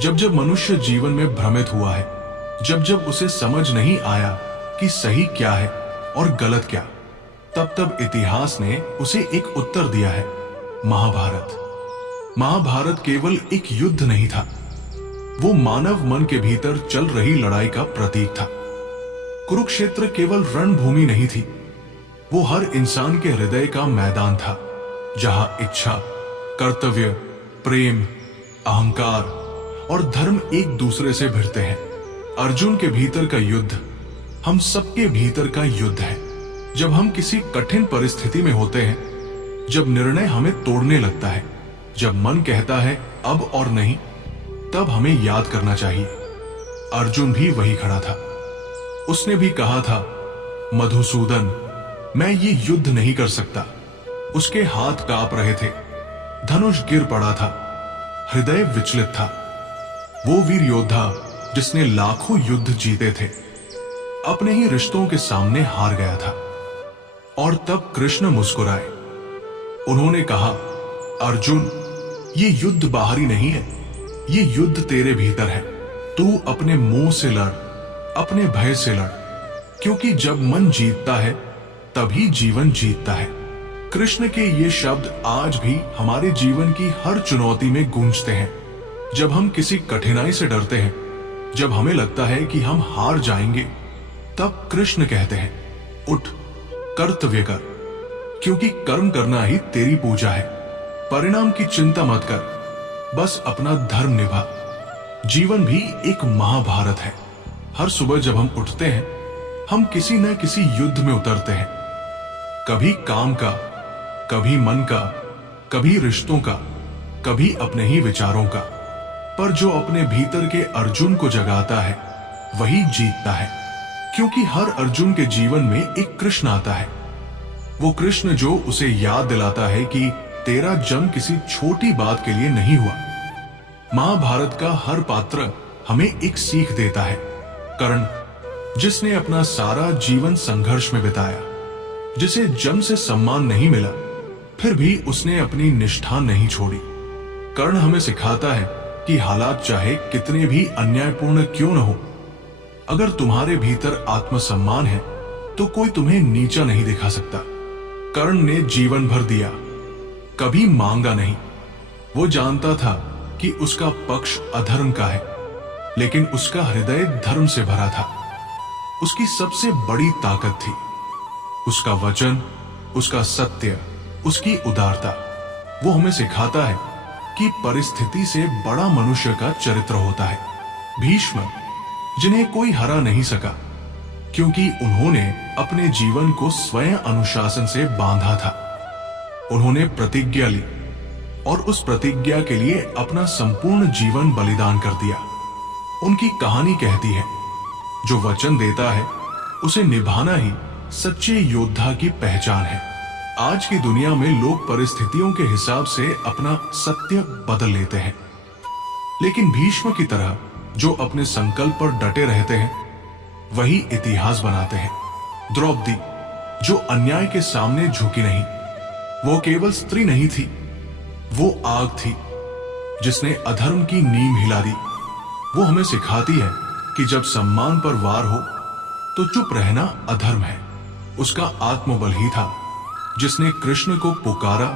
जब जब मनुष्य जीवन में भ्रमित हुआ है, जब जब उसे समझ नहीं आया कि सही क्या है और गलत क्या, तब तब इतिहास ने उसे एक उत्तर दिया है, महाभारत। महाभारत केवल एक युद्ध नहीं था, वो मानव मन के भीतर चल रही लड़ाई का प्रतीक था। कुरुक्षेत्र केवल रणभूमि नहीं थी, वो हर इंसान के हृदय का मैदान था, जहां इच्छा, कर्तव्य, प्रेम, अहंकार और धर्म एक दूसरे से भिड़ते हैं। अर्जुन के भीतर का युद्ध हम सबके भीतर का युद्ध है। जब हम किसी कठिन परिस्थिति में होते हैं, जब निर्णय हमें तोड़ने लगता है, जब मन कहता है अब और नहीं, तब हमें याद करना चाहिए, अर्जुन भी वही खड़ा था। उसने भी कहा था, मधुसूदन, मैं ये युद्ध नहीं कर सकता। उसके हाथ कांप रहे थे, धनुष गिर पड़ा था, हृदय विचलित था। वो वीर योद्धा जिसने लाखों युद्ध जीते थे, अपने ही रिश्तों के सामने हार गया था। और तब कृष्ण मुस्कुराए। उन्होंने कहा, अर्जुन, ये युद्ध बाहरी नहीं है, ये युद्ध तेरे भीतर है। तू अपने मोह से लड़, अपने भय से लड़, क्योंकि जब मन जीतता है तभी जीवन जीतता है। कृष्ण के ये शब्द आज भी हमारे जीवन की हर चुनौती में गूंजते हैं। जब हम किसी कठिनाई से डरते हैं, जब हमें लगता है कि हम हार जाएंगे, तब कृष्ण कहते हैं, उठ, कर्तव्य कर, क्योंकि कर्म करना ही तेरी पूजा है। परिणाम की चिंता मत कर, बस अपना धर्म निभा। जीवन भी एक महाभारत है। हर सुबह जब हम उठते हैं, हम किसी न किसी युद्ध में उतरते हैं। कभी काम का, कभी मन का, कभी रिश्तों का, कभी अपने ही विचारों का। पर जो अपने भीतर के अर्जुन को जगाता है, वही जीतता है। क्योंकि हर अर्जुन के जीवन में एक कृष्ण आता है, वो कृष्ण जो उसे याद दिलाता है कि तेरा जन्म किसी छोटी बात के लिए नहीं हुआ। महाभारत का हर पात्र हमें एक सीख देता है। कर्ण, जिसने अपना सारा जीवन संघर्ष में बिताया, जिसे जन्म से सम्मान नहीं मिला, फिर भी उसने अपनी निष्ठा नहीं छोड़ी। कर्ण हमें सिखाता है कि हालात चाहे कितने भी अन्यायपूर्ण क्यों न हो, अगर तुम्हारे भीतर आत्मसम्मान है तो कोई तुम्हें नीचा नहीं दिखा सकता। कर्ण ने जीवन भर दिया, कभी मांगा नहीं। वो जानता था कि उसका पक्ष अधर्म का है, लेकिन उसका हृदय धर्म से भरा था। उसकी सबसे बड़ी ताकत थी उसका वचन, उसका सत्य, उसकी उदारता। वो हमें सिखाता है कि परिस्थिति से बड़ा मनुष्य का चरित्र होता है। भीष्म, जिन्हें कोई हरा नहीं सका, क्योंकि उन्होंने अपने जीवन को स्वयं अनुशासन से बांधा था। उन्होंने प्रतिज्ञा ली और उस प्रतिज्ञा के लिए अपना संपूर्ण जीवन बलिदान कर दिया। उनकी कहानी कहती है, जो वचन देता है उसे निभाना ही सच्चे योद्धा की पहचान है। आज की दुनिया में लोग परिस्थितियों के हिसाब से अपना सत्य बदल लेते हैं, लेकिन भीष्म की तरह जो अपने संकल्प पर डटे रहते हैं, वही इतिहास बनाते हैं। द्रौपदी, जो अन्याय के सामने झुकी नहीं, वो केवल स्त्री नहीं थी, वो आग थी जिसने अधर्म की नींव हिला दी। वो हमें सिखाती है कि जब सम्मान पर वार हो तो चुप रहना अधर्म है। उसका आत्मबल ही था जिसने कृष्ण को पुकारा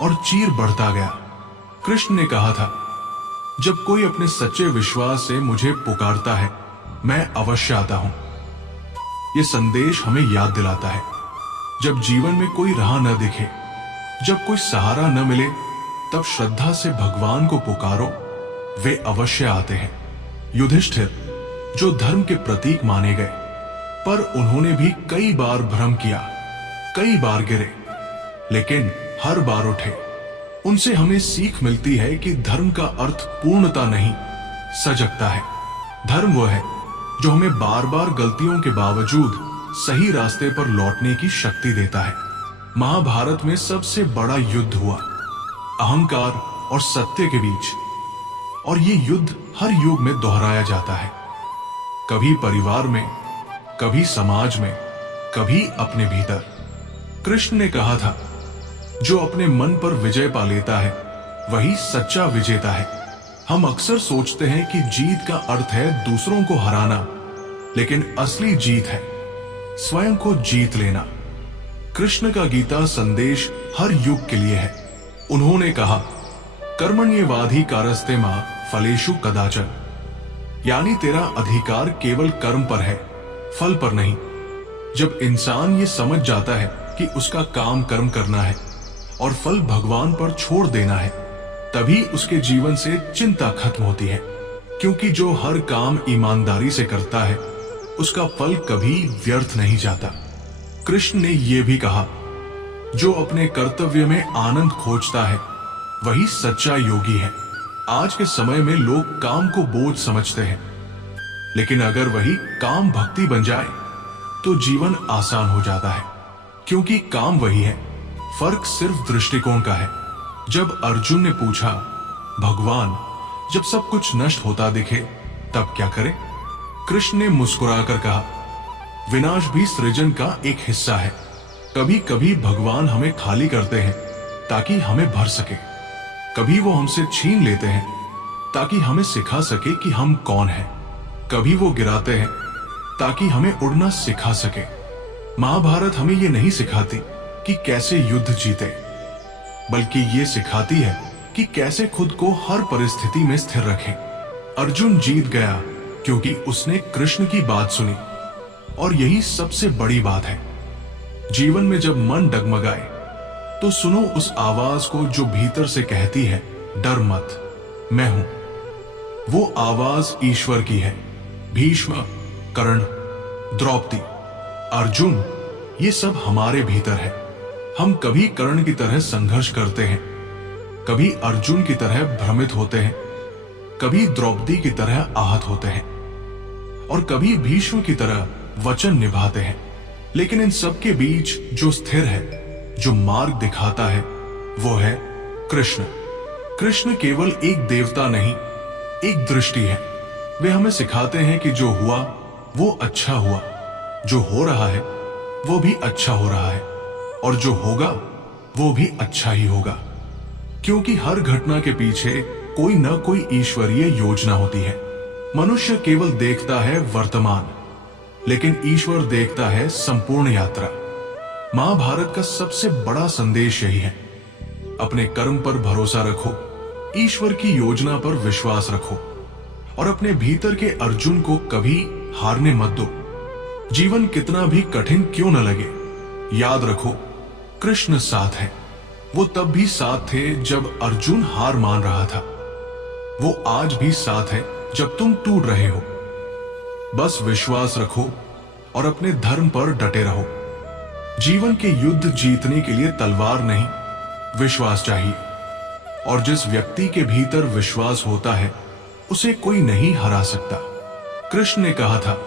और चीर बढ़ता गया। कृष्ण ने कहा था, जब कोई अपने सच्चे विश्वास से मुझे पुकारता है, मैं अवश्य आता हूं। यह संदेश हमें याद दिलाता है, जब जीवन में कोई राह न दिखे, जब कोई सहारा न मिले, तब श्रद्धा से भगवान को पुकारो, वे अवश्य आते हैं। युधिष्ठिर, जो धर्म के प्रतीक माने गए, पर उन्होंने भी कई बार भ्रम किया, कई बार गिरे, लेकिन हर बार उठे। उनसे हमें सीख मिलती है कि धर्म का अर्थ पूर्णता नहीं, सजगता है। धर्म वह है जो हमें बार बार गलतियों के बावजूद सही रास्ते पर लौटने की शक्ति देता है। महाभारत में सबसे बड़ा युद्ध हुआ अहंकार और सत्य के बीच, और ये युद्ध हर युग में दोहराया जाता है। कभी परिवार में, कभी समाज में, कभी अपने भीतर। कृष्ण ने कहा था, जो अपने मन पर विजय पा लेता है वही सच्चा विजेता है। हम अक्सर सोचते हैं कि जीत का अर्थ है दूसरों को हराना, लेकिन असली जीत है स्वयं को जीत लेना। कृष्ण का गीता संदेश हर युग के लिए है। उन्होंने कहा, कर्मण्येवाधि कारस्ते मां फलेषु कदाचन, यानी तेरा अधिकार केवल कर्म पर है, फल पर नहीं। जब इंसान ये समझ जाता है कि उसका काम कर्म करना है और फल भगवान पर छोड़ देना है, तभी उसके जीवन से चिंता खत्म होती है, क्योंकि जो हर काम ईमानदारी से करता है उसका फल कभी व्यर्थ नहीं जाता। कृष्ण ने यह भी कहा, जो अपने कर्तव्य में आनंद खोजता है वही सच्चा योगी है। आज के समय में लोग काम को बोझ समझते हैं, लेकिन अगर वही काम भक्ति बन जाए तो जीवन आसान हो जाता है, क्योंकि काम वही है, फर्क सिर्फ दृष्टिकोण का है। जब अर्जुन ने पूछा, भगवान जब सब कुछ नष्ट होता दिखे तब क्या करें? कृष्ण ने मुस्कुराकर कहा, विनाश भी सृजन का एक हिस्सा है। कभी कभी भगवान हमें खाली करते हैं ताकि हमें भर सके, कभी वो हमसे छीन लेते हैं ताकि हमें सिखा सके कि हम कौन हैं, कभी वो गिराते हैं ताकि हमें उड़ना सिखा सके। महाभारत हमें ये नहीं सिखाती कि कैसे युद्ध जीते, बल्कि ये सिखाती है कि कैसे खुद को हर परिस्थिति में स्थिर रखें। अर्जुन जीत गया क्योंकि उसने कृष्ण की बात सुनी, और यही सबसे बड़ी बात है। जीवन में जब मन डगमगाए तो सुनो उस आवाज को जो भीतर से कहती है, डर मत, मैं हूं। वो आवाज ईश्वर की है। भीष्म, कर्ण, द्रौपदी, अर्जुन, ये सब हमारे भीतर है। हम कभी कर्ण की तरह संघर्ष करते हैं, कभी अर्जुन की तरह भ्रमित होते हैं, कभी द्रौपदी की तरह आहत होते हैं, और कभी भीष्म की तरह वचन निभाते हैं। लेकिन इन सब के बीच जो स्थिर है, जो मार्ग दिखाता है, वो है कृष्ण। कृष्ण केवल एक देवता नहीं, एक दृष्टि है। वे हमें सिखाते हैं कि जो हुआ वो अच्छा हुआ, जो हो रहा है वो भी अच्छा हो रहा है, और जो होगा वो भी अच्छा ही होगा, क्योंकि हर घटना के पीछे कोई न कोई ईश्वरीय योजना होती है। मनुष्य केवल देखता है वर्तमान, लेकिन ईश्वर देखता है संपूर्ण यात्रा। महाभारत का सबसे बड़ा संदेश यही है, अपने कर्म पर भरोसा रखो, ईश्वर की योजना पर विश्वास रखो, और अपने भीतर के अर्जुन को कभी हारने मत दो। जीवन कितना भी कठिन क्यों न लगे, याद रखो कृष्ण साथ है। वो तब भी साथ थे जब अर्जुन हार मान रहा था, वो आज भी साथ है जब तुम टूट रहे हो। बस विश्वास रखो और अपने धर्म पर डटे रहो। जीवन के युद्ध जीतने के लिए तलवार नहीं, विश्वास चाहिए, और जिस व्यक्ति के भीतर विश्वास होता है उसे कोई नहीं हरा सकता। कृष्ण ने कहा था,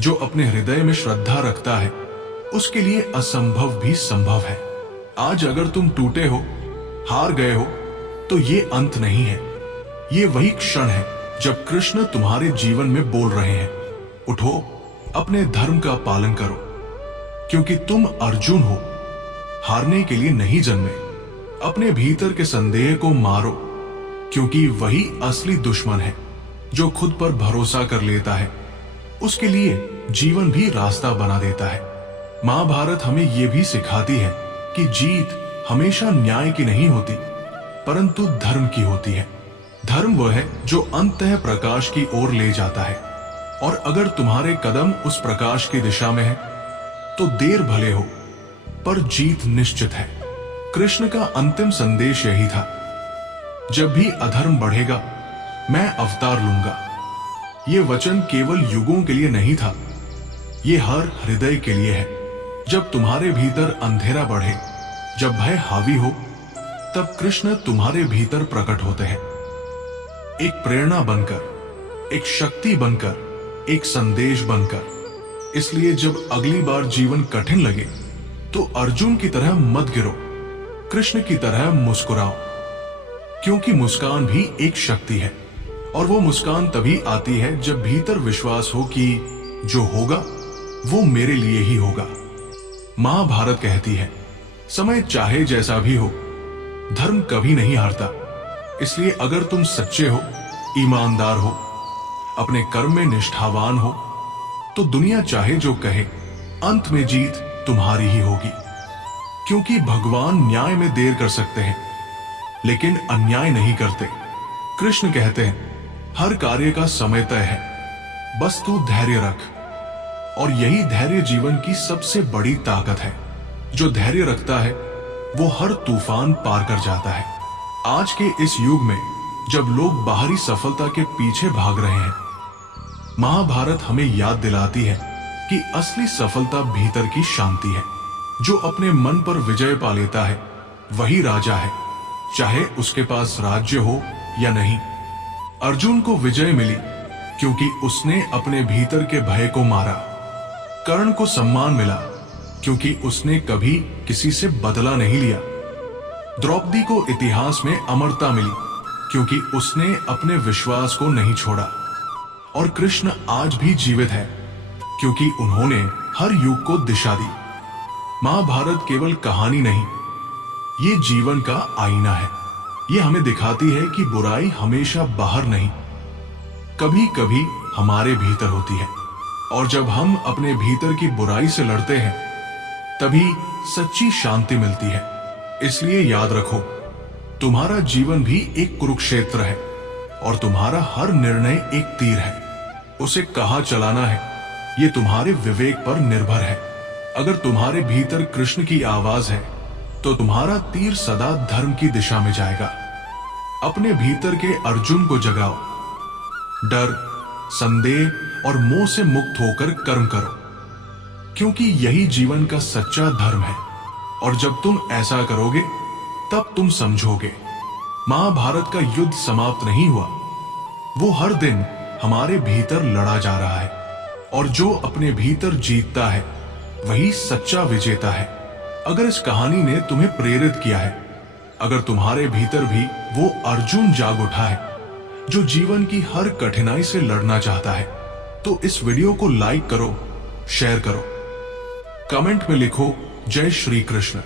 जो अपने हृदय में श्रद्धा रखता है उसके लिए असंभव भी संभव है। आज अगर तुम टूटे हो, हार गए हो, तो ये अंत नहीं है, ये वही क्षण है जब कृष्ण तुम्हारे जीवन में बोल रहे हैं, उठो, अपने धर्म का पालन करो, क्योंकि तुम अर्जुन हो, हारने के लिए नहीं जन्मे। अपने भीतर के संदेह को मारो, क्योंकि वही असली दुश्मन है। जो खुद पर भरोसा कर लेता है उसके लिए जीवन भी रास्ता बना देता है। महाभारत हमें यह भी सिखाती है कि जीत हमेशा न्याय की नहीं होती, परंतु धर्म की होती है। धर्म वह है जो अंततः प्रकाश की ओर ले जाता है, और अगर तुम्हारे कदम उस प्रकाश की दिशा में है तो देर भले हो, पर जीत निश्चित है। कृष्ण का अंतिम संदेश यही था, जब भी अधर्म बढ़ेगा मैं अवतार लूंगा। ये वचन केवल युगों के लिए नहीं था, ये हर हृदय के लिए है। जब तुम्हारे भीतर अंधेरा बढ़े, जब भय हावी हो, तब कृष्ण तुम्हारे भीतर प्रकट होते हैं, एक प्रेरणा बनकर, एक शक्ति बनकर, एक संदेश बनकर। इसलिए जब अगली बार जीवन कठिन लगे तो अर्जुन की तरह मत गिरो, कृष्ण की तरह मुस्कुराओ, क्योंकि मुस्कान भी एक शक्ति है, और वो मुस्कान तभी आती है जब भीतर विश्वास हो कि जो होगा वो मेरे लिए ही होगा। महाभारत कहती है, समय चाहे जैसा भी हो, धर्म कभी नहीं हारता। इसलिए अगर तुम सच्चे हो, ईमानदार हो, अपने कर्म में निष्ठावान हो, तो दुनिया चाहे जो कहे, अंत में जीत तुम्हारी ही होगी। क्योंकि भगवान न्याय में देर कर सकते हैं, लेकिन अन्याय नहीं करते। कृष्ण कहते हैं, हर कार्य का समय तय है, बस तू धैर्य रख। और यही धैर्य जीवन की सबसे बड़ी ताकत है। जो धैर्य रखता है वो हर तूफान पार कर जाता है। आज के इस युग में जब लोग बाहरी सफलता के पीछे भाग रहे हैं, महाभारत हमें याद दिलाती है कि असली सफलता भीतर की शांति है। जो अपने मन पर विजय पा लेता है वही राजा है, चाहे उसके पास राज्य हो या नहीं। अर्जुन को विजय मिली क्योंकि उसने अपने भीतर के भय को मारा। कर्ण को सम्मान मिला क्योंकि उसने कभी किसी से बदला नहीं लिया। द्रौपदी को इतिहास में अमरता मिली क्योंकि उसने अपने विश्वास को नहीं छोड़ा। और कृष्ण आज भी जीवित है क्योंकि उन्होंने हर युग को दिशा दी। महाभारत केवल कहानी नहीं, ये जीवन का आईना है। ये हमें दिखाती है कि बुराई हमेशा बाहर नहीं, कभी कभी हमारे भीतर होती है। और जब हम अपने भीतर की बुराई से लड़ते हैं तभी सच्ची शांति मिलती है। इसलिए याद रखो, तुम्हारा जीवन भी एक कुरुक्षेत्र है और तुम्हारा हर निर्णय एक तीर है। उसे कहां चलाना है ये तुम्हारे विवेक पर निर्भर है। अगर तुम्हारे भीतर कृष्ण की आवाज है तो तुम्हारा तीर सदा धर्म की दिशा में जाएगा। अपने भीतर के अर्जुन को जगाओ। डर, संदेह और मोह से मुक्त होकर कर्म करो, क्योंकि यही जीवन का सच्चा धर्म है। और जब तुम ऐसा करोगे तब तुम समझोगे महाभारत का युद्ध समाप्त नहीं हुआ, वो हर दिन हमारे भीतर लड़ा जा रहा है। और जो अपने भीतर जीतता है वही सच्चा विजेता है। अगर इस कहानी ने तुम्हें प्रेरित किया है, अगर तुम्हारे भीतर भी वो अर्जुन जाग उठा है जो जीवन की हर कठिनाई से लड़ना चाहता है, तो इस वीडियो को लाइक करो, शेयर करो, कमेंट में लिखो जय श्री कृष्ण।